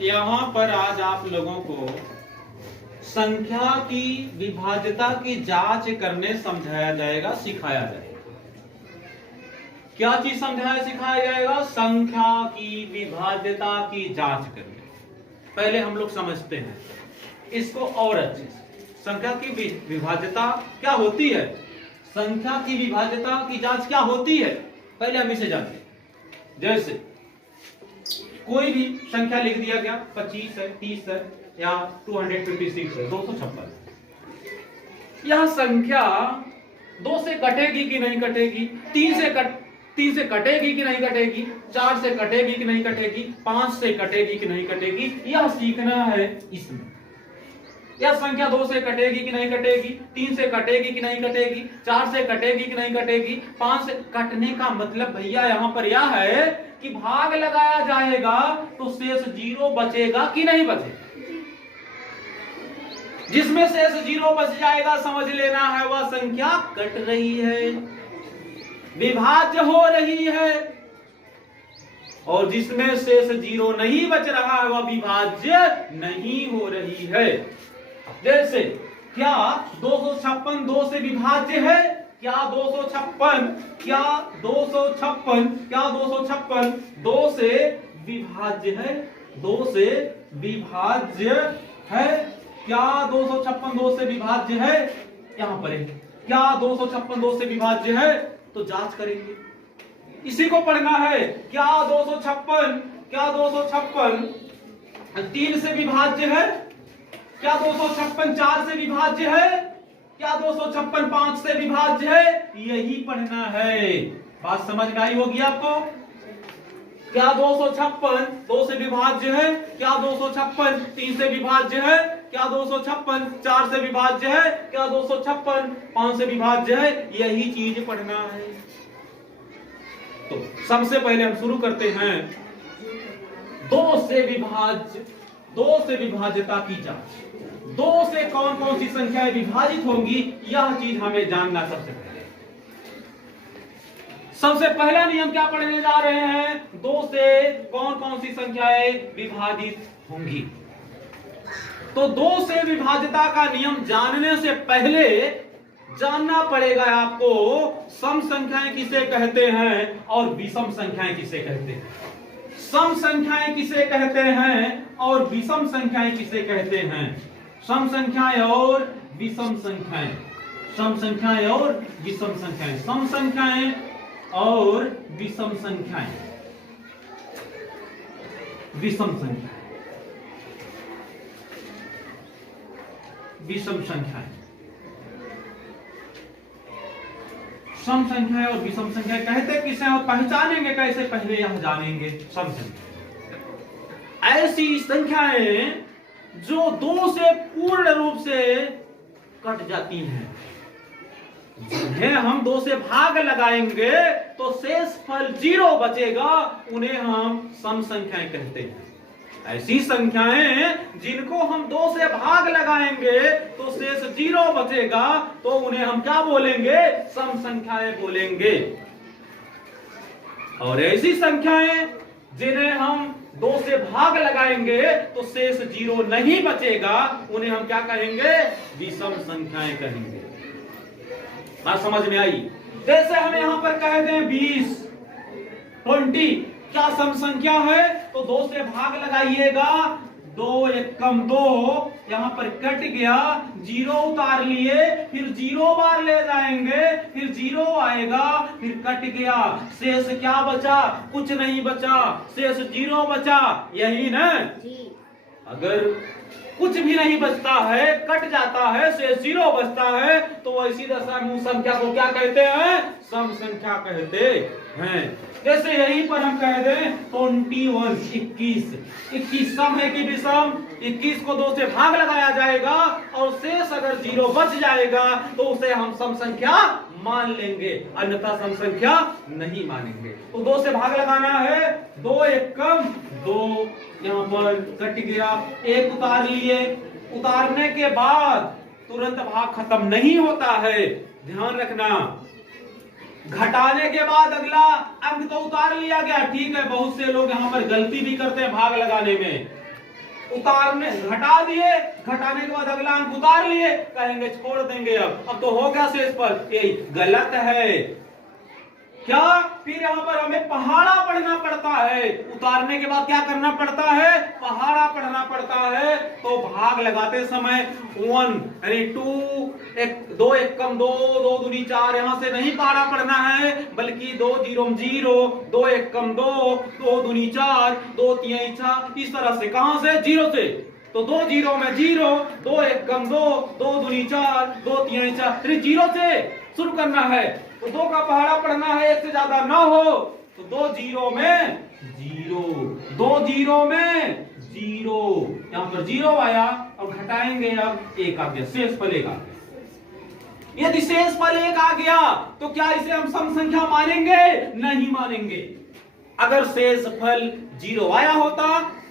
यहाँ पर आज आप लोगों को संख्या की विभाज्यता की जांच करने समझाया जाएगा, सिखाया जाएगा। क्या चीज समझाया सिखाया जाएगा? संख्या की विभाज्यता की जांच करने। पहले हम लोग समझते हैं इसको और अच्छे से। संख्या की विभाज्यता क्या होती है, संख्या की विभाज्यता की जांच क्या होती है, पहले हम इसे जानते हैं। जैसे कोई भी संख्या लिख दिया गया, 25 है, 30 है या 256 है, 256। यह संख्या 2 से कटेगी कि नहीं कटेगी, 3 से कटेगी कि नहीं कटेगी, 4 से कटेगी कि नहीं कटेगी, 5 से कटेगी कि नहीं कटेगी, यह सीखना है इसमें। यह संख्या 2 से कटेगी कि नहीं कटेगी, 3 से कटेगी कि नहीं कटेगी, 4 से कटेगी कि नहीं कटेगी, 5 से कटने का मतलब भैया यहाँ पर यह है कि भाग लगाया जाएगा तो शेष 0 बचेगा कि नहीं बचेगा। जिसमें शेष 0 बच जाएगा समझ लेना है वह संख्या कट रही है, विभाज्य हो रही है। और जिसमें शेष 0 नहीं बच रहा है वह विभाज्य नहीं हो रही है। जैसे क्या 256 2 से विभाज्य है? क्या 256 2 से विभाज्य है? 2 से विभाज्य है? क्या 256 2 से विभाज्य है? यहां पर है, क्या 256 2 से विभाज्य है? तो जांच करेंगे, इसी को पढ़ना है। क्या 256 3 से विभाज्य है? क्या 256 4 से विभाज्य है? क्या 256 5 से विभाज्य है? यही पढ़ना है। बात समझ में आई होगी आपको। क्या 256 2 से विभाज्य है? क्या 256 3 से विभाज्य है? क्या 256 4 से विभाज्य है? क्या 256 5 से विभाज्य है? यही चीज पढ़ना है। तो सबसे पहले हम शुरू करते हैं 2 से विभाज्यता की जांच। 2 से कौन कौन सी संख्याएं विभाजित होंगी यह चीज हमें जानना सबसे पहले। सबसे पहला नियम क्या पढ़ने जा रहे हैं? 2 से कौन कौन सी संख्याएं विभाजित होंगी। तो 2 से विभाज्यता का नियम जानने से पहले जानना पड़ेगा आपको सम संख्याएं किसे कहते हैं और विषम संख्याएं किसे कहते हैं। सम संख्याएं किसे कहते हैं और विषम संख्याएं किसे कहते हैं। सम संख्याएं और विषम संख्याएं, सम संख्याएं और विषम संख्याएं, सम संख्याएं और विषम संख्याएं, विषम संख्याएं, विषम संख्याएं, सम संख्याएं और विषम संख्याएं कहते किसे और पहचानेंगे कैसे, पहले यह जानेंगे। सम संख्या ऐसी संख्याएं जो 2 से पूर्ण रूप से कट जाती हैं, जिन्हें हम 2 से भाग लगाएंगे तो शेष फल 0 बचेगा, उन्हें हम सम संख्याएं कहते हैं। ऐसी संख्याएं जिनको हम 2 से भाग लगाएंगे तो शेष 0 बचेगा, तो उन्हें हम क्या बोलेंगे? सम संख्याएं बोलेंगे। और ऐसी संख्याएं जिन्हें हम 2 से भाग लगाएंगे तो शेष 0 नहीं बचेगा, उन्हें हम क्या कहेंगे? विषम संख्याएं कहेंगे। बात समझ में आई? जैसे हम यहां पर कह दें 20 20 क्या सम संख्या है? तो 2 से भाग लगाइएगा, 2 एकम 2, यहां पर कट गया, 0 उतार लिए, फिर 0 बार ले जाएंगे, फिर 0 आएगा, फिर कट गया, शेष क्या बचा? कुछ नहीं बचा, शेष 0 बचा, यही ना? अगर कुछ भी नहीं बचता है, कट जाता है, शेष 0 बचता है, तो ऐसी दशा में उस संख्या को क्या कहते हैं? सम संख्या कहते हैं। जैसे यहीं पर हम कह दें 21 21 सम है कि विषम? 21 को 2 से भाग लगाया जाएगा और शेष अगर 0 बच जाएगा तो उसे हम सम संख्या मान लेंगे, अन्यथा सम संख्या नहीं मानेंगे। तो 2 से भाग लगाना है, 2 एकम 2, यहां पर कट गया, 1 उतार लिए, उतारने के बाद तुरंत भाग खत्म नहीं होता है, ध्यान रखना। घटाने के बाद अगला अंक तो उतार लिया गया, ठीक है। बहुत से लोग यहाँ पर गलती भी करते हैं भाग लगाने में, उतारने घटा दिए, घटाने के बाद अगला अंक उतार लिए, कहेंगे छोड़ देंगे। अब तो हो गया शेष फल, ये गलत है। क्या फिर यहाँ पर हमें पहाड़ा पढ़ना पड़ता है, उतारने के बाद क्या करना पड़ता है, पहाड़ा पढ़ना पड़ता है। तो भाग लगाते समय 1 यानी 2 2 1 कम 2 2 दूनी 4 यहाँ से नहीं पहाड़ा पढ़ना है, बल्कि 2 0 0 2 1 कम 2 2 दूनी 4 2 3 6, इस तरह से। कहां से, 0 से। तो 2 0 में 0 2 1 कम 2 2 दूनी 4 2 3 4, फिर 0 से शुरू करना है। तो 2 का पहाड़ा पढ़ना है, 1 से ज्यादा ना हो। तो 2 0 में 0 2 0 में 0, यहां पर 0 आया। अब घटाएंगे, अब 1 आ गया, शेष फल 1 आ गया। यदि शेष फल 1 आ गया तो क्या इसे हम सम संख्या मानेंगे? नहीं मानेंगे। अगर शेष फल 0 आया होता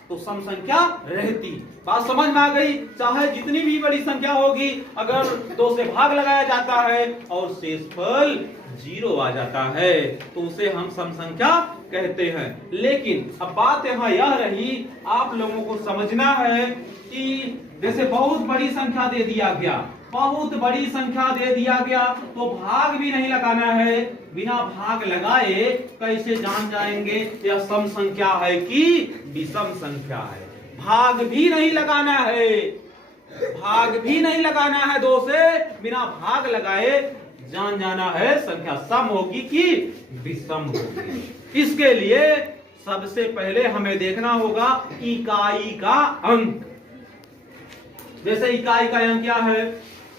तो सम संख्या रहती। बात समझ में आ गई? चाहे जितनी भी बड़ी संख्या होगी, अगर 2 से भाग लगाया जाता है और शेषफल 0 आ जाता है तो उसे हम सम संख्या कहते हैं। लेकिन अब बात यहाँ यह रही, आप लोगों को समझना है कि जैसे बहुत बड़ी संख्या दे दिया गया, बहुत बड़ी संख्या दे दिया गया तो भाग भी नहीं लगाना है। बिना भाग लगाए कैसे जान जाएंगे यह सम संख्या है कि विषम संख्या है? भाग भी नहीं लगाना है, भाग भी नहीं लगाना है। 2 से बिना भाग लगाए जान जाना है संख्या सम होगी कि विषम होगी। इसके लिए सबसे पहले हमें देखना होगा इकाई का अंक। जैसे इकाई का अंक क्या है,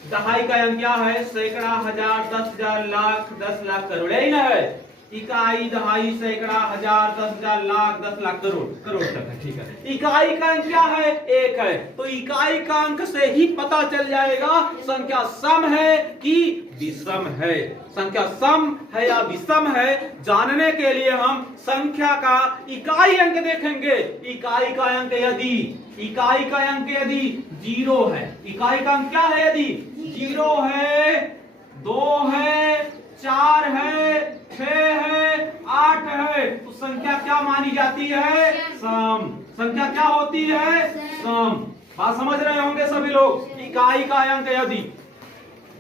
दहाई का अंक क्या है, सैकड़ा, हजार, 10,000, लाख, 10 लाख, करोड़, यही ना है। इकाई, दहाई, सैकड़ा, हजार, 10,000, लाख, 10 लाख, करोड़, करोड़ तक है, ठीक है। इकाई का अंक क्या है, 1 है। तो इकाई का अंक से ही पता चल जाएगा संख्या सम है कि विषम है। संख्या सम है या विषम है जानने के लिए हम संख्या का इकाई अंक देखेंगे। इकाई का अंक यदि 0 है, इकाई का अंक क्या है, यदि 0 है, 2 है, 4 है, 6 है, 8 है, तो संख्या क्या मानी जाती है, सम। संख्या क्या होती है, सम। बात समझ रहे होंगे सभी लोग। इकाई का अंक यदि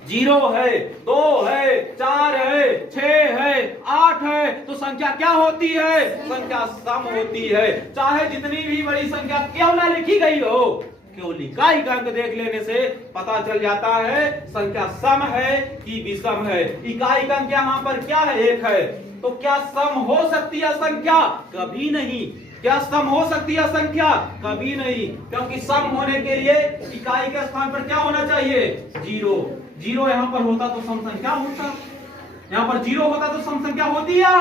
0 है, 2 है, 4 है, 6 है, 8 है, तो संख्या क्या होती है, संख्या सम होती है। चाहे जितनी भी बड़ी संख्या क्यों ना लिखी गई हो, केवल इकाई का अंक देख लेने से पता चल जाता है संख्या सम है कि विषम है। इकाई का अंक यहाँ पर क्या है, 1 है। तो क्या सम हो सकती है संख्या, कभी नहीं। क्या सम हो सकती है संख्या, कभी नहीं, क्योंकि सम होने के लिए इकाई के स्थान पर क्या होना चाहिए, 0। 0 यहाँ पर होता तो सम संख्या होता, यहाँ पर 0 होता तो सम संख्या होती है,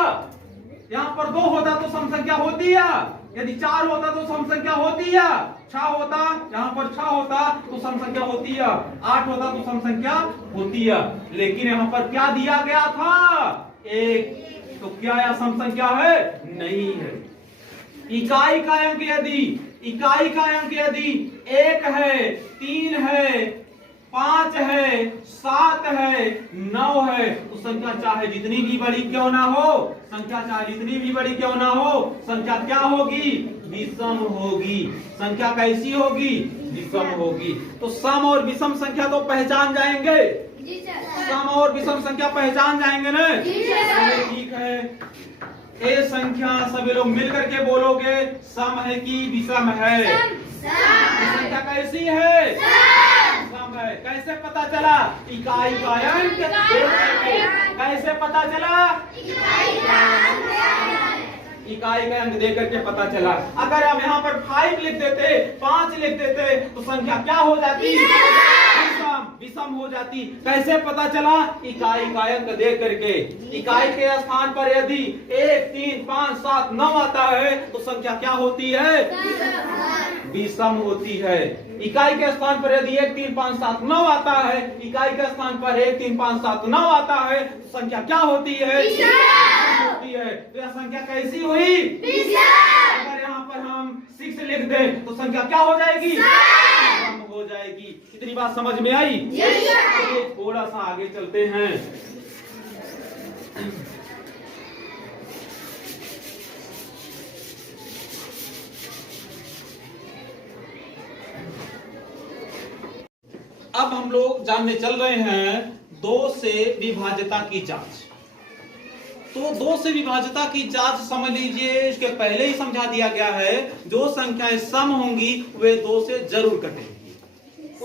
यहाँ पर 2 होता तो सम संख्या होती है, यदि 4 होता तो सम संख्या होती है, 6 होता, यहाँ पर 6 होता तो सम संख्या होती है, 8 होता तो सम संख्या होती है। लेकिन यहाँ पर क्या दिया गया था, 1, तो क्या यह सम संख्या है, नहीं है। इकाई का अंक यदि 1 है, 3 है, 5 है, 7 है, 9 है, तो संख्या चाहे जितनी भी बड़ी क्यों ना हो, संख्या चाहे जितनी भी बड़ी क्यों ना हो, संख्या क्या होगी, विषम होगी। संख्या कैसी होगी, विषम होगी। तो सम और विषम संख्या तो पहचान जाएंगे, सम और विषम संख्या पहचान जाएंगे ना, ठीक है। ये संख्या सभी लोग मिलकर के बोलोगे, सम है कि विषम है, संख्या कैसी है, सम है। कैसे पता चला, इकाई का अंक, कैसे पता चला, इकाई का अंक देकर के पता चला। अगर हम यहाँ पर 5 लिख देते, 5 लिख देते, तो संख्या क्या हो जाती, विषम हो जाती। कैसे पता चला, इकाई का अंक देख करके। इकाई के स्थान पर यदि 1 3 5 7 9 आता है तो संख्या क्या होती है, विषम होती है। इकाई के स्थान पर यदि 1 3 5 7 9 आता है, इकाई के स्थान पर 1 3 5 7 9 आता है, तो संख्या क्या होती है, होती है। तो यह संख्या कैसी हुई, अगर यहाँ पर हम 6 लिख दें तो संख्या क्या हो जाएगी, हो जाएगी। इतनी बात समझ में आई? थोड़ा सा आगे चलते हैं। अब हम लोग जानने चल रहे हैं दो से विभाज्यता की जांच। तो दो से विभाज्यता की जांच समझ लीजिए, इसके पहले ही समझा दिया गया है, जो संख्याएं सम होंगी वे दो से जरूर कटेंगी,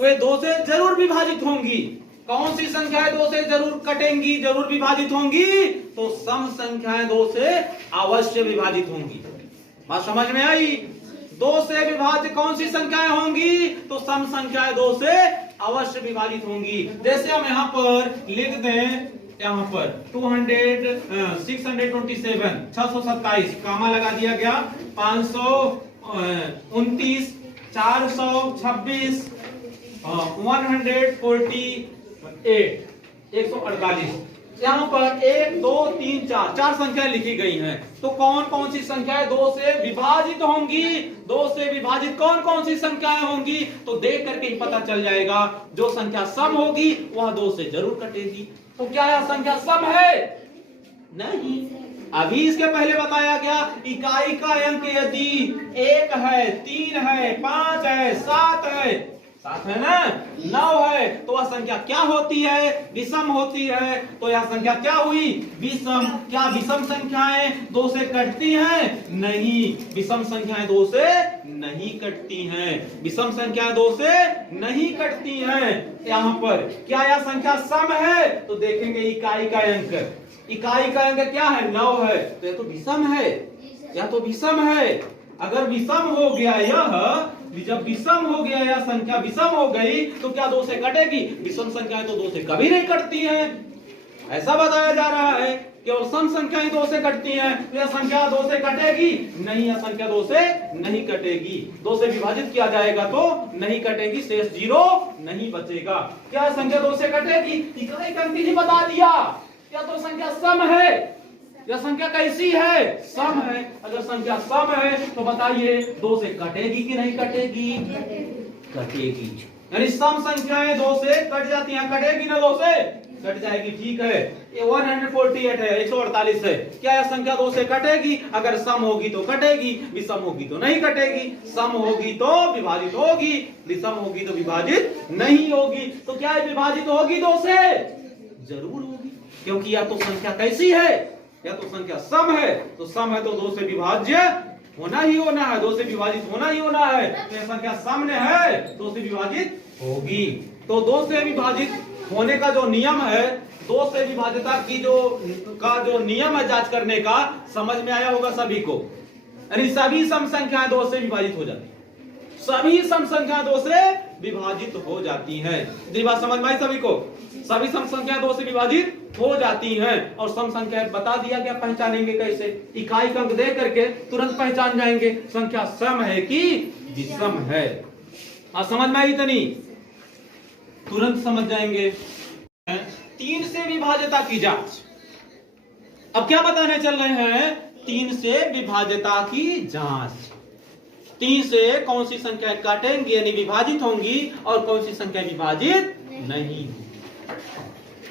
वे दो से जरूर विभाजित होंगी। कौन सी संख्याएं दो से जरूर कटेंगी, जरूर विभाजित होंगी? तो सम संख्याएं दो से अवश्य विभाजित होंगी। बात समझ में आई? दो से विभाज्य कौन सी संख्याएं होंगी? तो सम संख्याएं दो से अवश्य विभाजित होंगी। जैसे हम यहां पर लिख दें, यहां पर 627 कामा लगा दिया गया, 529, 426, 148, यहाँ पर 1 2 3 4 चार संख्याएं लिखी गई हैं। तो कौन कौन सी संख्याएं दो से विभाजित होंगी? दो से विभाजित कौन कौन सी संख्याएं होंगी? तो देख करके ही पता चल जाएगा। जो संख्या सम होगी वह दो से जरूर कटेगी। तो क्या यह संख्या सम है? नहीं। अभी इसके पहले बताया गया, इकाई का अंक यदि 1 है, 3 है, 5 है, 7 है, 7 है ना, 9 है, तो वह संख्या क्या होती है? विषम होती है। तो यह संख्या क्या हुई? विषम। क्या विषम संख्याएं दो से कटती हैं? नहीं, विषम संख्याएं दो से नहीं कटती हैं। विषम संख्याएं दो से नहीं कटती हैं। यहाँ पर क्या यह संख्या सम है? तो देखेंगे इकाई का अंक, इकाई का अंक क्या है? 9 है, तो यह तो विषम है, यह तो विषम है। अगर विषम हो गया यह, जब विषम हो गया यह संख्या विषम हो गई, तो क्या दो से कटेगी? विषम संख्याएं तो दो से कभी नहीं कटती हैं, ऐसा बताया जा रहा है। केवल सम संख्याएं दो से कटती हैं। तो यह संख्या दो से कटेगी? नहीं, यह संख्या दो से नहीं कटेगी। दो से विभाजित किया जाएगा तो नहीं कटेगी, शेष 0 नहीं बचेगा। क्या संख्या दो से कटेगी? इकाई का अंक ही बता दिया। क्या तो संख्या सम है? यह संख्या कैसी है? सम है। अगर संख्या सम है तो बताइए दो से कटेगी कि नहीं कटेगी? कटेगी। यानी सम संख्याएं दो से कट जाती हैं, कटेगी ना? दो से कट जाएगी। ठीक है, ये 148 है, 148 है। क्या यह संख्या दो से कटेगी? अगर सम होगी तो कटेगी, विषम होगी तो नहीं कटेगी। सम होगी तो विभाजित होगी, विषम होगी तो विभाजित नहीं होगी। तो क्या विभाजित होगी दो से? जरूर होगी, क्योंकि यह तो संख्या कैसी है? या तो संख्या सम है। तो सम है तो दो से विभाज्य होना ही होना है, दो से विभाजित होना ही होना है। तो यह संख्या सामने है, दो से विभाजित होगी। तो दो से विभाजित होने का जो नियम है, दो से विभाज्यता की जो नियम है जांच करने का, समझ में आया होगा सभी को। यानी सभी सम संख्याएं दो से विभाजित हो जाती है, सभी सम संख्याएं दो से विभाजित हो जाती है। ये बात समझ में आई सभी को? सभी सम संख्याएं दो से विभाजित हो जाती हैं। और सम संख्या बता दिया गया, पहचानेंगे कैसे? इकाई का अंक दे करके तुरंत पहचान जाएंगे संख्या सम है कि विषम है। समझ में आई इतनी? तुरंत समझ जाएंगे। 3 से विभाज्यता की जांच। अब क्या बताने चल रहे हैं? 3 से विभाज्यता की जांच। 3 से कौन सी संख्या काटेंगी यानी विभाजित होंगी, और कौन सी संख्या विभाजित नहीं।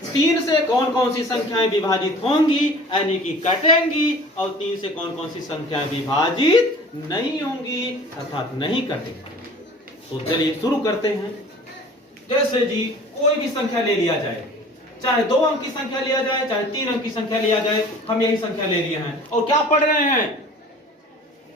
3 से कौन कौन सी संख्याएं विभाजित होंगी यानी कि कटेंगी, और 3 से कौन कौन सी संख्याएं विभाजित नहीं होंगी अर्थात नहीं कटेंगी। तो चलिए शुरू करते हैं। जैसे जी कोई भी संख्या ले लिया जाए, चाहे 2 अंक की संख्या लिया जाए, चाहे 3 अंक की संख्या लिया जाए, हम यही संख्या ले लिए हैं। और क्या पढ़ रहे हैं?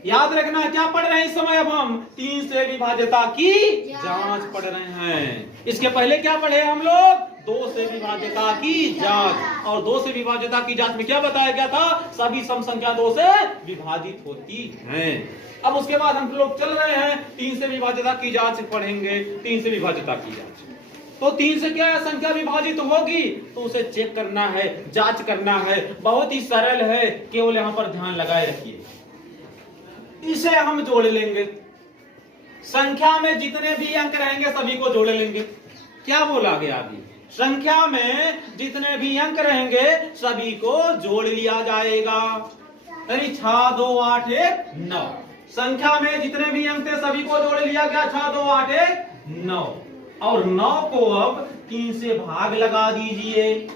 याद रखना, क्या पढ़ रहे हैं इस समय? अब हम 3 से विभाज्यता की जांच पढ़ रहे हैं। इसके पहले क्या पढ़े हम लोग? 2 से विभाज्यता की जांच। और 2 से विभाज्यता की जांच में क्या बताया गया था? सभी सम संख्या 2 से विभाजित होती हैं। अब उसके बाद हम लोग चल रहे हैं 3 से विभाज्यता की जांच पढ़ेंगे। 3 से विभाज्यता की जांच, तो 3 से क्या संख्या विभाजित होगी तो उसे चेक करना है, जांच करना है। बहुत ही सरल है, केवल यहां पर ध्यान लगाए रखिए। इसे हम जोड़ लेंगे, संख्या में जितने भी अंक रहेंगे सभी को जोड़ लेंगे। क्या बोला गया अभी? संख्या में जितने भी अंक रहेंगे सभी को जोड़ लिया जाएगा। यानी 6 2 8 1 9। संख्या में जितने भी अंक थे सभी को जोड़ लिया गया। 6 2 8 1 9। और 9 को अब 3 से भाग लगा दीजिए।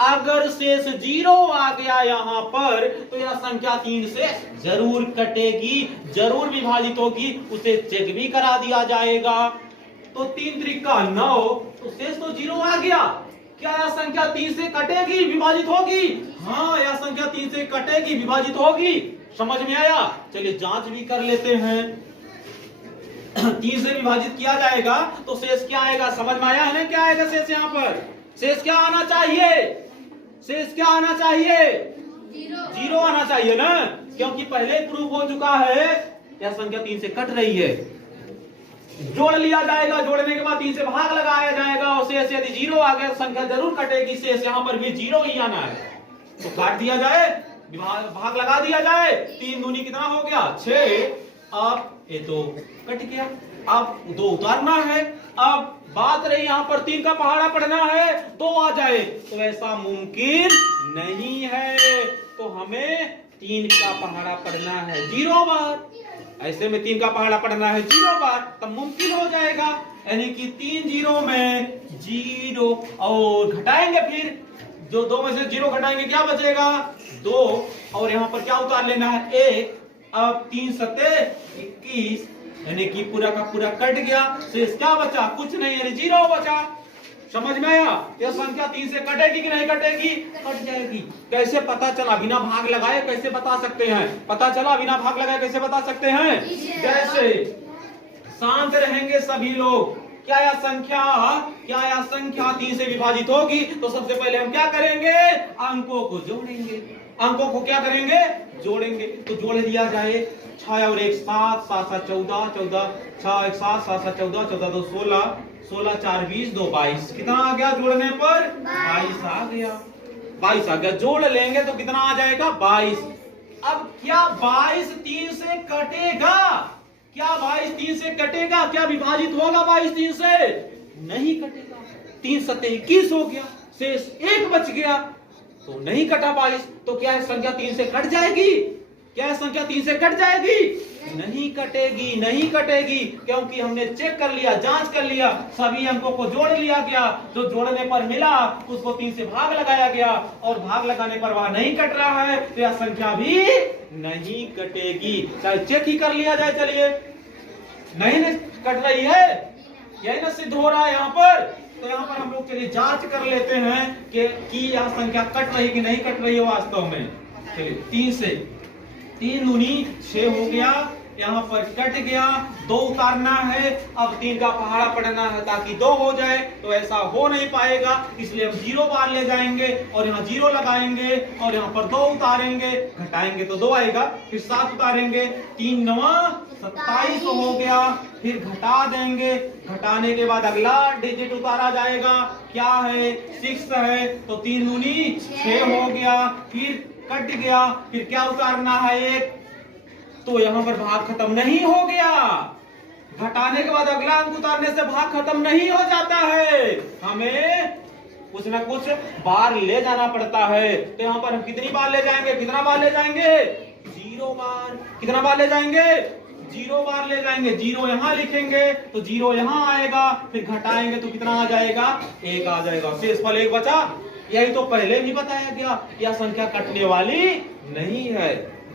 अगर शेष 0 आ गया यहां पर तो यह संख्या 3 से जरूर कटेगी, जरूर विभाजित होगी। उसे चेक भी करा दिया जाएगा। तो 3 त्रिका 9, तो शेष तो 0 आ गया। क्या यह संख्या 3 से कटेगी, विभाजित होगी? हाँ, यह संख्या 3 से कटेगी, विभाजित होगी। समझ में आया? चलिए जांच भी कर लेते हैं। 3 से विभाजित किया जाएगा तो शेष क्या आएगा? समझ में आया है ना? क्या आएगा शेष? यहाँ पर शेष क्या आना चाहिए? शेष क्या आना चाहिए? 0 आना चाहिए ना, क्योंकि पहले प्रूफ हो चुका है यह संख्या 3 से कट रही है। जोड़ लिया जाएगा, जोड़ने के बाद 3 से भाग लगाया जाएगा और शेष यदि 0 आ गया संख्या जरूर कटेगी। शेष यहाँ पर भी 0 ही आना है, तो काट दिया जाए, भाग लगा दिया जाए। 3 दूनी कितना हो गया? 6। अब ये तो कट गया, अब 2 उतारना है। अब बात रही यहाँ पर 3 का पहाड़ा पढ़ना है, 2 आ जाए, तो ऐसा मुमकिन नहीं है। तो हमें 3 का पहाड़ा पढ़ना है 0 बार। ऐसे में 3 का पहाड़ा पढ़ना है 0 बार, तब मुमकिन हो जाएगा। यानी कि 3 0 में 0 और घटाएंगे, फिर जो 2 में से 0 घटाएंगे क्या बचेगा? 2। और यहाँ पर क्या उतार लेना है? 1। अब 3 सत्ते 21, यानी कि पूरा का पूरा कट गया। शेष क्या बचा? कुछ नहीं, यानी 0 बचा। समझ में आया? यह संख्या 3 से कटेगी कि नहीं कटेगी? कट जाएगी। कैसे पता चला? बिना भाग लगाए कैसे बता सकते हैं? पता चला बिना भाग लगाए कैसे बता सकते हैं? जैसे शांत रहेंगे सभी लोग। क्या यह संख्या 3 से विभाजित होगी? तो सबसे पहले हम क्या करेंगे? अंकों को जोड़ेंगे। अंकों को क्या करेंगे? जोड़ेंगे। तो जोड़ लिया जाए। 6 और 1 7, 7 7 14, 14 6 1 7, 7 7 14, 14 2 16, 16 4 20, 2 22। कितना आ गया जोड़ने पर? 22 आ गया। 22 आ गया। जोड़ लेंगे तो कितना आ जाएगा? 22। अब क्या 22 3 से कटेगा? क्या 22 3 से कटेगा? क्या विभाजित होगा 22 3 से? नहीं कटेगा। 3 सत्ते 21 हो गया, शेष 1 बच गया, तो नहीं कटा 22। तो क्या है संख्या 3 से कट जाएगी? क्या है संख्या 3 से कट जाएगी? नहीं कटेगी, नहीं कटेगी, क्योंकि हमने चेक कर लिया, जांच कर लिया, सभी अंकों को जोड़ लिया गया। जो जोड़ने पर मिला उसको 3 से भाग लगाया गया और भाग लगाने पर वह नहीं कट रहा है, तो यह संख्या भी नहीं कटेगी। चाहे चेक ही कर लिया जाए। चलिए, नहीं कट रही है, यही ना सिद्ध हो रहा है यहाँ पर। तो यहाँ पर हम लोग चलिए जांच कर लेते हैं कि यह संख्या कट रही कि नहीं कट रही है वास्तव में। चलिए 3 से 3 दूनी 6 हो गया, यहाँ पर कट गया, 2 उतारना है। अब 3 का पहाड़ा पढ़ना है ताकि 2 हो जाए, तो ऐसा हो नहीं पाएगा, इसलिए हम 0 बार ले जाएंगे और यहाँ 0 लगाएंगे और यहाँ पर 2 उतारेंगे, घटाएंगे तो 2 आएगा, फिर 7 उतारेंगे, 3 9 27 हो गया, फिर घटा देंगे। घटाने के बाद अगला डिजिट उतारा जाएगा, क्या है? 6 है, तो 3 दूनी 6 हो गया, फिर कट गया, फिर क्या उतारना है? 1। तो यहाँ पर भाग खत्म नहीं हो गया। घटाने के बाद अगला अंक उतारने से भाग खत्म नहीं हो जाता है, हमें कुछ ना कुछ बार ले जाना पड़ता है। तो यहाँ पर हम कितनी बार ले जाएंगे? कितना बार ले जाएंगे? 0 बार। कितना बार ले जाएंगे? 0 बार ले जाएंगे। 0 यहाँ लिखेंगे तो 0 यहाँ आएगा, फिर घटाएंगे तो कितना आ जाएगा? 1 आ जाएगा। शेषफल 1 बचा। यही तो पहले भी बताया गया, यह संख्या कटने वाली नहीं है।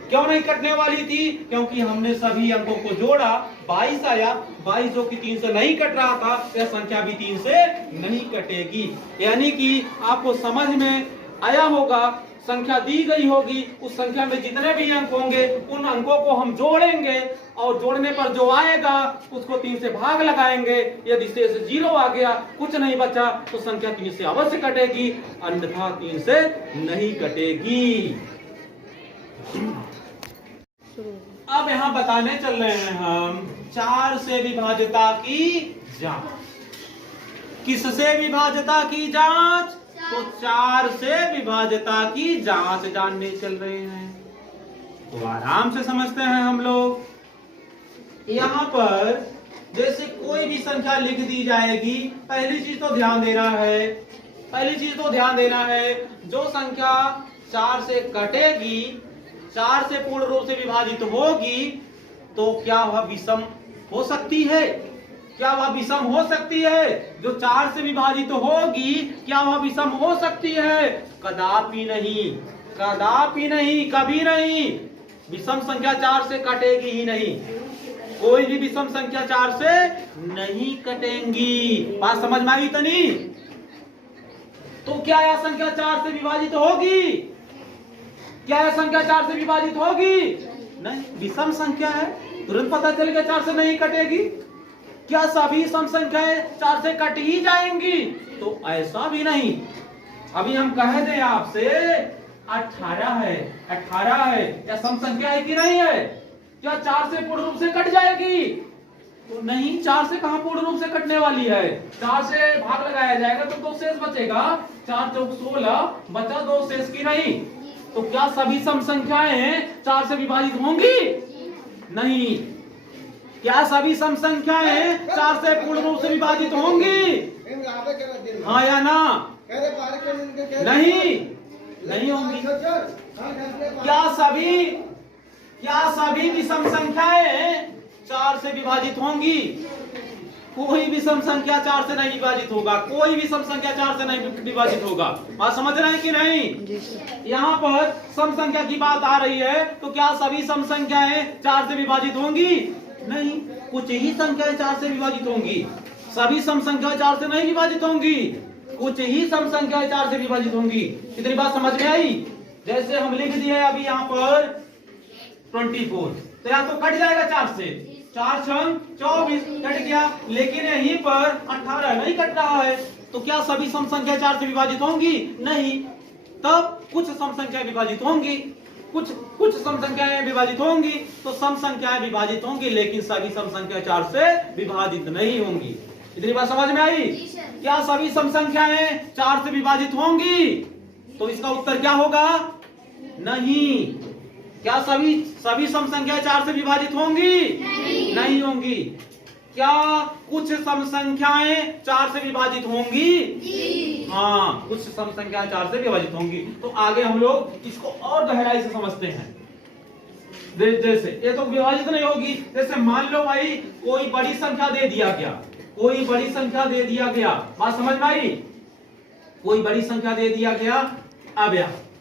क्यों नहीं कटने वाली थी? क्योंकि हमने सभी अंकों को जोड़ा, 22 आया। 22 जो कि 3 से नहीं कट रहा था, यह संख्या भी 3 से नहीं कटेगी। यानी कि आपको समझ में आया होगा, संख्या दी गई होगी, उस संख्या में जितने भी अंक होंगे उन अंकों को हम जोड़ेंगे और जोड़ने पर जो आएगा उसको 3 से भाग लगाएंगे। यदि शेष 0 आ गया, कुछ नहीं बचा, तो संख्या 3 से अवश्य कटेगी, अन्यथा 3 से नहीं कटेगी। अब यहाँ बताने चल रहे हैं हम 4 से विभाज्यता की जांच। किससे विभाज्यता की जांच? तो 4 से विभाज्यता की जांच जानने चल रहे हैं। तो आराम से समझते हैं हम लोग। यहाँ पर जैसे कोई भी संख्या लिख दी जाएगी, पहली चीज तो ध्यान देना है, जो संख्या 4 से कटेगी, 4 से पूर्ण रूप से विभाजित होगी, तो क्या वह विषम हो सकती है? क्या वह विषम हो सकती है? जो 4 से विभाजित होगी, क्या वह विषम हो सकती है? कदापि नहीं, कदापि नहीं, कभी नहीं। विषम संख्या 4 से कटेगी ही नहीं। कोई भी विषम संख्या 4 से नहीं कटेंगी। बात समझ में आई तनी? तो क्या यह संख्या 4 से विभाजित होगी? क्या यह संख्या 4 से विभाजित होगी? नहीं, विषम संख्या है, तुरंत पता चल गया 4 से नहीं कटेगी। क्या सभी सम संख्याएं 4 से कट ही जाएंगी? तो ऐसा भी नहीं। अभी हम कह दें आपसे 18 है, 18 है, या सम संख्या है कि नहीं है? क्या 4 से पूर्ण रूप से कट जाएगी? तो नहीं, 4 से कहां पूर्ण रूप से कटने वाली है? 4 से भाग लगाया जाएगा तो 2 शेष बचेगा। 4 चौक 16 बचा 2 शेष की नहीं। तो क्या सभी सम संख्याएं 4 से विभाजित होंगी? नहीं। क्या सभी सम संख्याएं 4 से पूर्ण रूप से विभाजित होंगी? हाँ या ना? नहीं, नहीं होंगी। क्या सभी विषम संख्याएं 4 से विभाजित होंगी? कोई भी सम संख्या 4 से नहीं विभाजित होगा। कोई भी सम संख्या 4 से नहीं विभाजित होगा। बात समझ रहे हैं कि नहीं? यहाँ पर सम संख्या की बात आ रही है, तो क्या सभी सम संख्याएं 4 से विभाजित होंगी? नहीं, कुछ ही संख्याएं 4 से विभाजित होंगी। सभी सम संख्याएं 4 से नहीं विभाजित होंगी। कुछ ही सम संख्याएं 4 से विभाजित होंगी। इतनी बात समझ में आई? जैसे हम लिख दिए अभी यहाँ पर 24, तो यहाँ तो कट जाएगा 4 से। 4 छंग 24 कट गया, लेकिन यहीं पर 18 नहीं कट रहा है। तो क्या सभी सम संख्या 4 से विभाजित होंगी? नहीं। तब कुछ सम संख्याएं विभाजित होंगी, कुछ सम संख्याएं विभाजित होंगी। तो सम संख्याएं विभाजित होंगी, लेकिन सभी सम संख्या 4 से विभाजित नहीं होंगी। इतनी बात समझ में आई? क्या सभी सम संख्याएं 4 से विभाजित होंगी? तो इसका उत्तर क्या होगा? नहीं। क्या सभी सम संख्याएं 4 से विभाजित होंगी? नहीं होंगी। क्या कुछ सम संख्याएं 4 से विभाजित होंगी? हाँ, कुछ सम संख्याएं 4 से विभाजित होंगी। तो आगे हम लोग इसको और गहराई से समझते हैं। जैसे ये तो विभाजित नहीं होगी। जैसे मान लो भाई कोई बड़ी संख्या दे दिया गया, कोई बड़ी संख्या दे दिया गया। बात समझ में आई? कोई बड़ी संख्या दे दिया गया। अब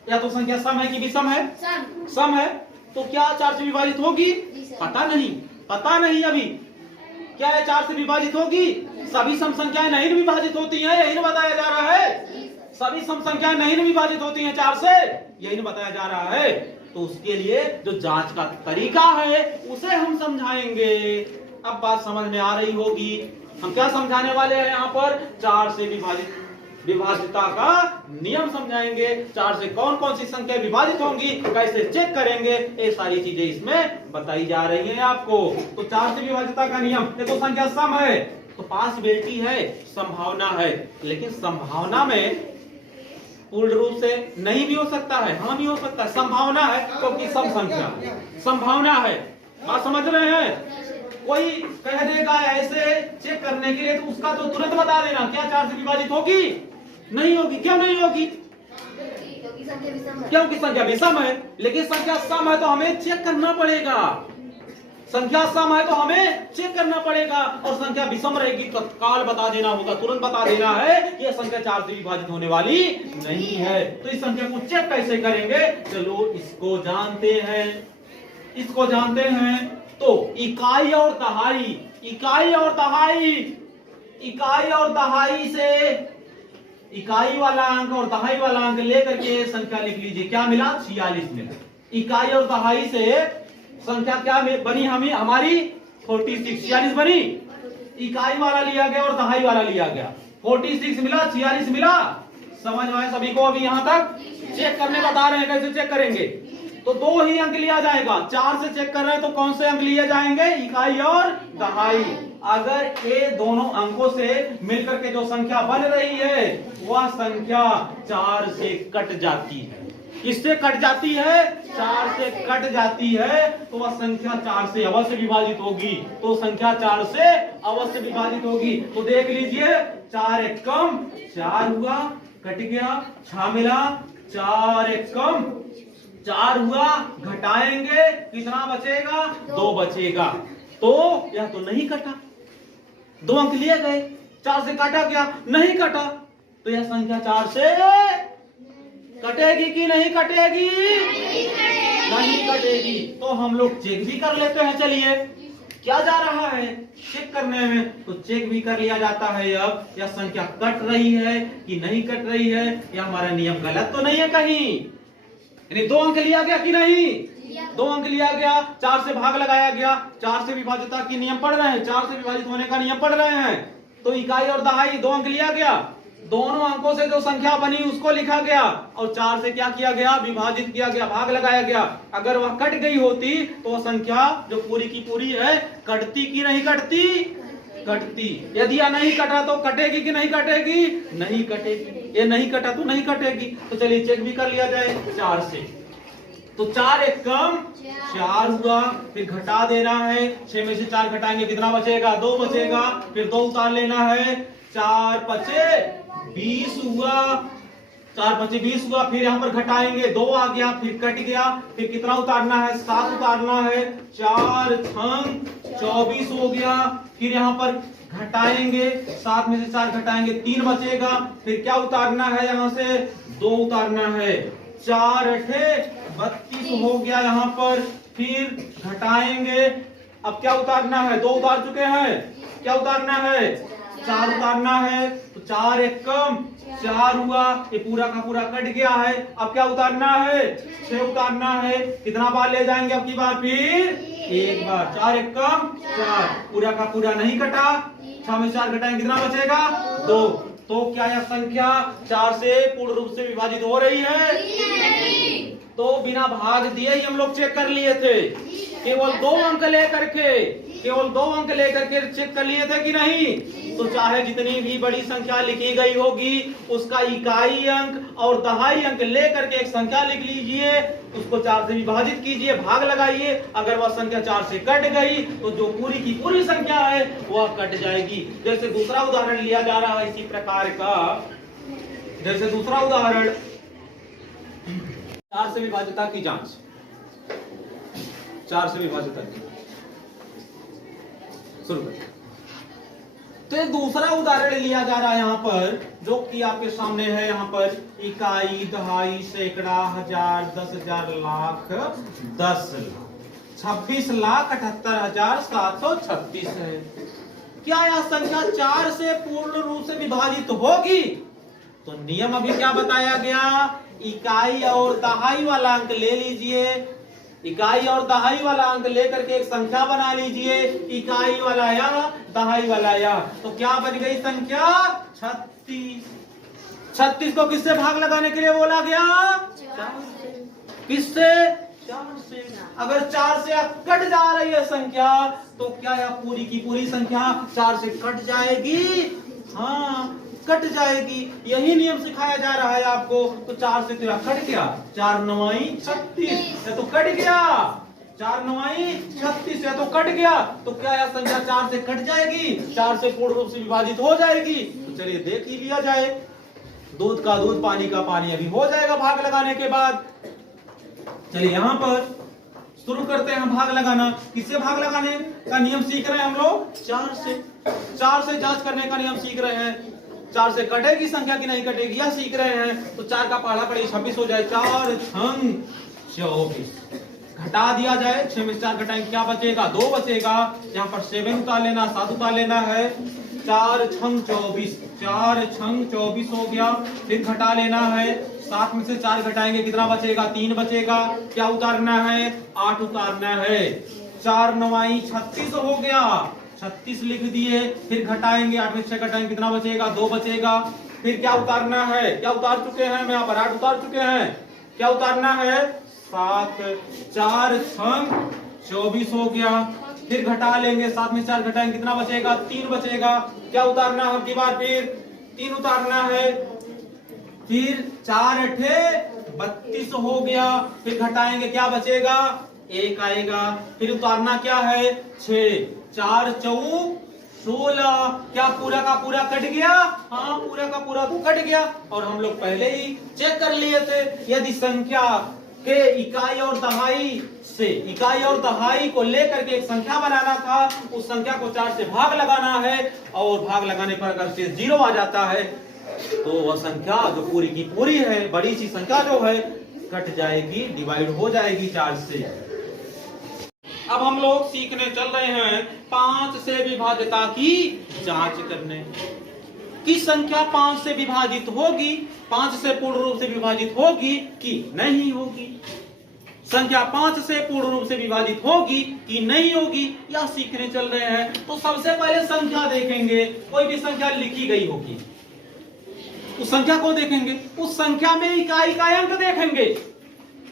या तो संख्या सम है कि विषम है? सम है। तो क्या 4 से विभाजित होगी? पता नहीं अभी। क्या है 4 से विभाजित होगी? सभी सम संख्याएं नहीं विभाजित होती हैं, यही बताया जा रहा है। सभी सम संख्याएं नहीं विभाजित होती हैं 4 से, यही बताया जा रहा है। तो उसके लिए जो जांच का तरीका है उसे हम समझाएंगे। अब बात समझ में आ रही होगी। हम क्या समझाने वाले हैं यहाँ पर? 4 से विभाजितता का नियम समझाएंगे। 4 से कौन कौन सी संख्या विभाजित होंगी, कैसे चेक करेंगे, ये सारी चीजें इसमें बताई जा रही हैं आपको। तो 4 से विभाजितता का नियम, ये तो संख्या सम है तो पॉसिबिलिटी है, संभावना है। लेकिन संभावना में पूर्ण रूप से नहीं भी हो सकता है, हाँ भी हो सकता है। संभावना है क्योंकि सम संख्या संभावना है। बात समझ रहे हैं? कोई कह देगा ऐसे चेक करने के लिए, तो उसका तो तुरंत बता देना क्या 4 से विभाजित होगी? नहीं होगी। क्यों नहीं होगी? क्योंकि संख्या विषम है। लेकिन संख्या सम है तो हमें चेक करना पड़ेगा। संख्या सम है तो हमें चेक करना पड़ेगा। और संख्या विषम रहेगी तो तत्काल बता देना होगा, तुरंत बता देना है कि यह संख्या 4 से विभाजित होने वाली नहीं है। तो इस संख्या को चेक कैसे करेंगे? चलो इसको जानते हैं। तो इकाई और दहाई से इकाई वाला अंक और दहाई वाला अंक लेकर के संख्या लिख लीजिए। क्या मिला? 46 मिला। इकाई और दहाई से संख्या क्या बनी? हमारी 46 46 बनी। इकाई वाला लिया गया और दहाई वाला लिया गया। 46 मिला, 46 मिला। समझ में आया सभी को? अभी यहां तक चेक करने बता रहे हैं कैसे चेक करेंगे। तो 2 ही अंक लिया जाएगा। 4 से चेक कर रहे हैं तो कौन से अंक लिए जाएंगे? इकाई और दहाई। अगर ये दोनों अंकों से मिलकर के जो संख्या बन रही है वह संख्या 4 से कट जाती है। किससे कट जाती है? 4 से कट जाती है तो वह संख्या 4 से अवश्य विभाजित होगी। तो संख्या 4 से अवश्य विभाजित होगी। तो देख लीजिए 4 एक कम 4 हुआ, कट गया, 6 मिला, 4 एक कम 4 हुआ, घटाएंगे कितना बचेगा? 2 बचेगा। तो यह तो नहीं कटा, 2 अंक लिए गए, 4 से काटा क्या? नहीं कटा। तो यह संख्या 4 से कटेगी कि नहीं कटेगी? नहीं कटेगी। तो हम लोग चेक भी कर लेते हैं। चलिए क्या जा रहा है चेक करने में, तो चेक भी कर लिया जाता है अब यह संख्या कट रही है कि नहीं कट रही है, या हमारा नियम गलत तो नहीं है कहीं। यानी 2 अंक लिया गया कि नहीं, 2 अंक लिया गया, 4 से भाग लगाया गया, 4 से विभाज्यता की नियम पढ़ रहे हैं, 4 से विभाजित होने का नियम पढ़ रहे हैं, तो इकाई और दहाई 2 अंक लिया गया, दोनों अंकों से जो संख्या बनी उसको लिखा गया, और 4 से क्या किया गया, विभाजित किया गया, भाग लगाया गया। अगर वह कट गई होती तो वह संख्या जो पूरी की पूरी है कटती कि नहीं कटती, कटती। यदि यह नहीं कटा तो कटेगी कि नहीं कटेगी, नहीं कटेगी। ये नहीं कटा तो नहीं कटेगी। तो चलिए चेक भी कर लिया जाए 4 से, तो 4 एक कम 4 हुआ, फिर घटा देना है, 6 में से 4 घटाएंगे कितना बचेगा, 2 बचेगा, फिर 2 उतार लेना है, 4 पचे 20 हुआ, 4 पचे 20 हुआ, फिर यहाँ पर घटाएंगे, 2 आ गया, फिर कट गया, फिर कितना उतारना है, 7 उतारना है, 4 छंग 24 हो गया, फिर यहाँ पर घटाएंगे, 7 में से 4 घटाएंगे, 3 बचेगा, फिर क्या उतारना है, यहाँ से 2 उतारना है, 4 अठे 32 हो गया यहाँ पर, फिर घटाएंगे, अब क्या उतारना है, 2 उतार चुके हैं, क्या उतारना है, 4 उतारना है, तो 4 एक कम 4 हुआ, ये पूरा का पूरा कट गया है, अब क्या उतारना है, 6 उतारना है, कितना बार ले जाएंगे अब की बार, फिर एक बार, 4 एक कम 4, पूरा का पूरा नहीं कटा, 6 में 4 घटाएंगे कितना बचेगा, 2। तो क्या यह संख्या 4 से पूर्ण रूप से विभाजित हो रही है, तो बिना भाग दिए ही हम लोग चेक कर लिए थे, केवल 2 अंक लेकर के, केवल 2 अंक लेकर के चेक कर लिए थे कि नहीं। तो चाहे जितनी भी बड़ी संख्या लिखी गई होगी उसका इकाई अंक और दहाई अंक लेकर के एक संख्या लिख लीजिए, उसको 4 से विभाजित कीजिए, भाग लगाइए, अगर वह संख्या 4 से कट गई तो जो पूरी की पूरी संख्या है वह कट जाएगी। जैसे दूसरा उदाहरण लिया जा रहा है इसी प्रकार का, जैसे दूसरा उदाहरण 4 से विभाज्यता की जांच, 4 से विभाज्यता की शुरू करते। तो एक दूसरा उदाहरण लिया जा रहा है यहाँ पर, जो कि आपके सामने है, यहाँ पर इकाई दहाई सैकड़ा हजार 10,000 लाख 10 लाख 26,78,736 है। क्या यह संख्या 4 से पूर्ण रूप से विभाजित होगी? तो नियम अभी क्या बताया गया, इकाई और दहाई वाला अंक ले लीजिए, इकाई और दहाई वाला अंक लेकर के एक संख्या बना लीजिए, इकाई वाला या दहाई वाला या, तो क्या बन गई संख्या 36। 36 को किससे भाग लगाने के लिए बोला गया, 4 से। किससे, 4 से। अगर 4 से कट जा रही है संख्या तो क्या यह पूरी की पूरी संख्या 4 से कट जाएगी, हाँ कट जाएगी। यही नियम सिखाया जा रहा है आपको। तो 4 से तेरा कट गया, 4 9 36 तो कट गया, 4 9 36 तो कट गया, तो क्या यह संख्या 4 से कट जाएगी, 4 से पूर्ण रूप से विभाजित हो जाएगी। तो चलिए देख ही लिया जाए, दूध का दूध पानी का पानी अभी हो जाएगा भाग लगाने के बाद। चलिए यहाँ पर शुरू करते हैं भाग लगाना। किससे भाग लगाने का नियम सीख रहे हैं हम लोग, 4 से। 4 से जांच करने का नियम सीख रहे हैं, 4 से कटेगी संख्या की नहीं कटेगी यह सीख रहे हैं। तो 4 का पहाड़ा पड़े 26 हो जाए, 4 छंग 24 घटा दिया जाए, 6 में 4 घटाएंगे क्या बचेगा, 2 बचेगा, यहाँ पर 7 उतार लेना, 7 उतार लेना है, 4 छंग 24, 4 छंग 24 हो गया, फिर घटा लेना है, 7 में से 4 घटाएंगे कितना बचेगा, 3 बचेगा, क्या उतारना है, 8 उतारना है, 4 9 36 हो गया, 36 लिख दिए, फिर घटाएंगे, 8 में से घटाएंगे कितना बचेगा, 2 बचेगा, फिर क्या उतारना है, क्या उतार चुके हैं हम यहाँ पर 8 उतार चुके हैं, क्या उतारना है 7, 4 छंग 24 हो गया, फिर घटा लेंगे, 7 में 4 घटाएंगे कितना बचेगा, 3 बचेगा, क्या उतारना है अब की बार, फिर 3 उतारना है, फिर 4 अठे 32 हो गया, फिर घटाएंगे क्या बचेगा, 1 आएगा, फिर उतारना क्या है 6, 4 चौक 16, क्या पूरा का पूरा कट गया, हाँ पूरा का पूरा तो कट गया। और हम लोग पहले ही चेक कर लिए थे, यदि संख्या के इकाई और दहाई से, इकाई और दहाई को लेकर के एक संख्या बनाना था, उस संख्या को 4 से भाग लगाना है, और भाग लगाने पर अगर शेष 0 आ जाता है तो वह संख्या जो पूरी की पूरी है, बड़ी सी संख्या जो है कट जाएगी, डिवाइड हो जाएगी 4 से। अब हम लोग सीखने चल रहे हैं 5 से विभाज्यता की जांच करने। कि संख्या 5 से विभाजित होगी, 5 से पूर्ण रूप से विभाजित होगी कि नहीं होगी। संख्या 5 से पूर्ण रूप से विभाजित होगी कि नहीं होगी, यह सीखने चल रहे हैं। तो सबसे पहले संख्या देखेंगे। कोई भी संख्या लिखी गई होगी, उस संख्या को देखेंगे, उस संख्या में इकाई का अंक देखेंगे।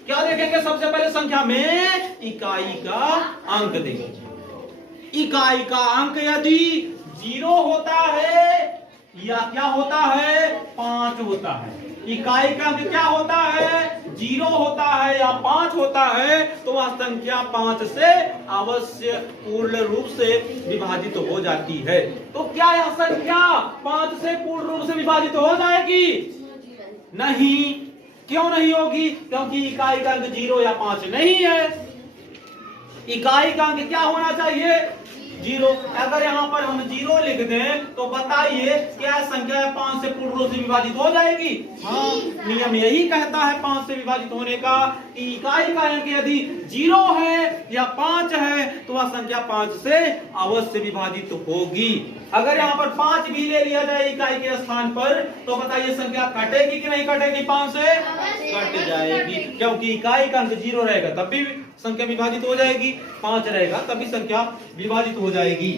क्या देखेंगे? सबसे पहले संख्या में इकाई का अंक देखेंगे। इकाई का अंक यदि 0 होता है या क्या होता है, 5 होता है। इकाई का अंक क्या होता है, 0 होता है या 5 होता है, तो वह संख्या 5 से अवश्य पूर्ण रूप से विभाजित हो जाती है। तो क्या यह संख्या 5 से पूर्ण रूप से विभाजित हो जाएगी? नहीं। क्यों नहीं होगी? क्योंकि इकाई का अंक 0 या 5 नहीं है। इकाई का अंक क्या होना चाहिए, 0। अगर यहाँ पर हम 0 लिख दें तो बताइए क्या संख्या 5 से पूर्ण रूप से विभाजित हो जाएगी? हाँ, नियम यही कहता है 5 से विभाजित होने का कि इकाई का अंक यदि 0 है या 5 है तो वह संख्या 5 से अवश्य विभाजित होगी। अगर यहाँ पर 5 भी ले लिया जाए इकाई के स्थान पर तो बताइए संख्या कटेगी कि नहीं कटेगी? 5 से कट जाएगी, क्योंकि इकाई का अंक 0 रहेगा तब भी संख्या विभाजित हो जाएगी, 5 रहेगा तभी संख्या विभाजित हो जाएगी।